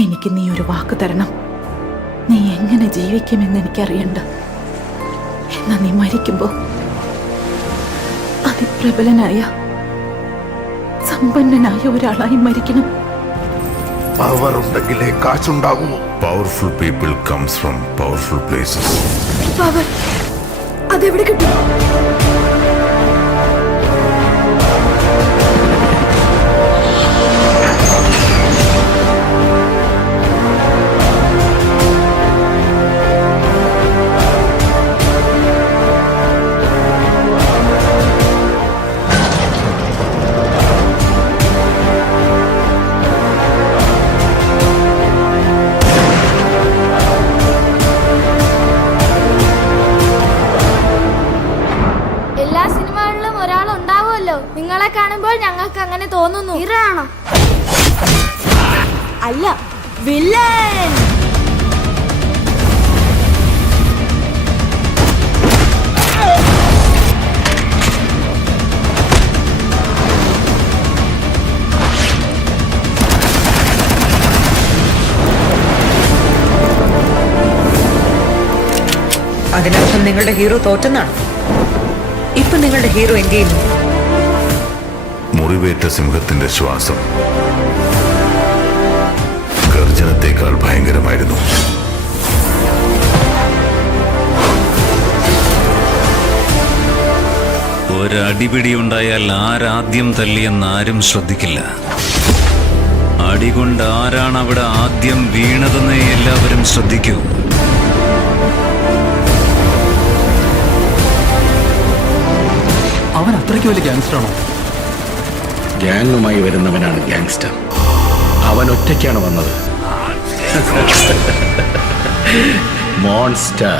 എനിക്ക് നീ ഒരു വാക്ക് തരണം. നീ എങ്ങനെ ജീവിക്കുമെന്ന് എനിക്കറിയണ്ട. എന്നാ നീ മരിക്കുമ്പോ അതിപ്രബലനായ സമ്പന്നനായ ഒരാളായി മരിക്കണം. പവർ ഉണ്ടെങ്കിലേ കാശുണ്ടാകൂ. Powerful people comes from powerful places. Power അതെവിടെ കിട്ടും? എല്ലാ സിനിമകളിലും ഒരാളുണ്ടാവുമല്ലോ. നിങ്ങളെ കാണുമ്പോൾ ഞങ്ങൾക്ക് അങ്ങനെ തോന്നുന്നു. ഹീറോയാണോ? അല്ല, വില്ലൻ. അതിനർത്ഥം നിങ്ങളുടെ ഹീറോ തോറ്റെന്നാണ്. ഇപ്പൊ നിങ്ങളുടെ ഹീറോ എന്ത് ചെയ്യുന്നു? മുറിവേറ്റ സിംഹത്തിന്റെ ശ്വാസം ഗർജനത്തേക്കാൾ ഭയങ്കരമായിരുന്നു. ഒരടിപിടിയുണ്ടായാൽ ആരാദ്യം തല്ലിയെന്ന് ആരും ശ്രദ്ധിക്കില്ല. അടികൊണ്ട് ആരാണ് അവിടെ ആദ്യം വീണതെന്ന് എല്ലാവരും ശ്രദ്ധിക്കൂ. അവൻ അത്രയ്ക്ക് വലിയ ഗാങ്സ്റ്ററാണോ? ഗ്യാങ്ങുമായി വരുന്നവനാണ് ഗ്യാങ്സ്റ്റർ. അവൻ ഒറ്റയ്ക്കാണ് വന്നത്. മോൺസ്റ്റർ.